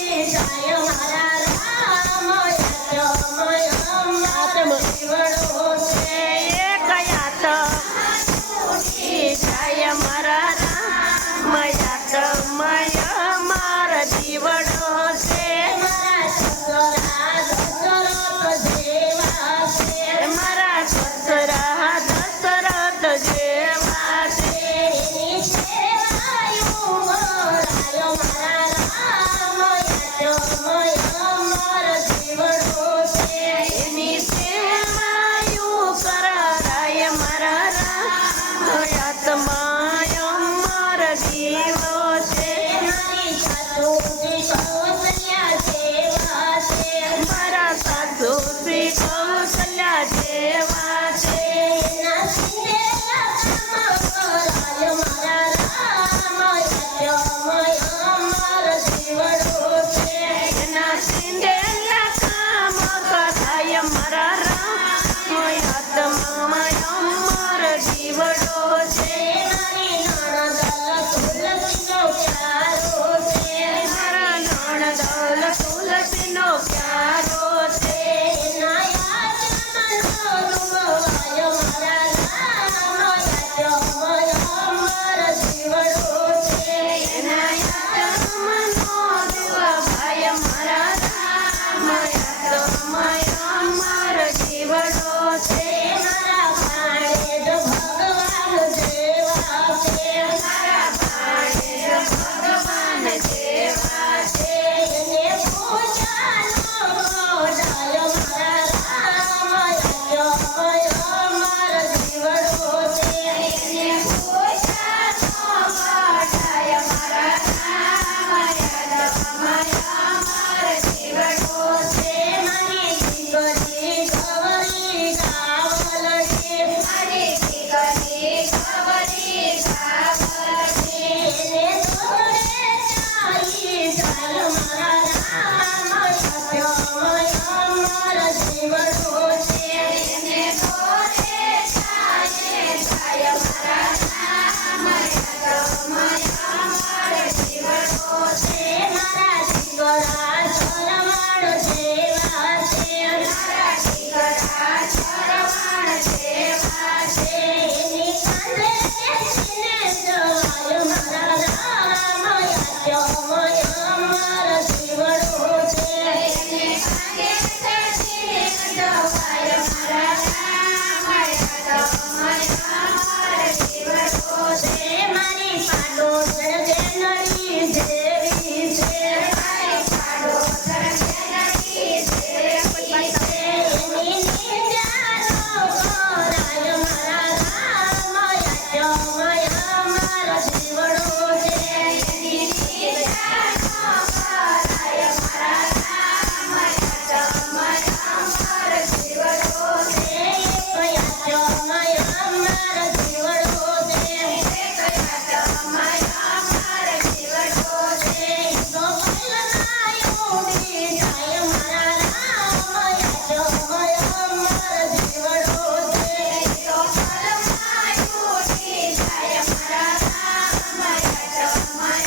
你想要哪呀？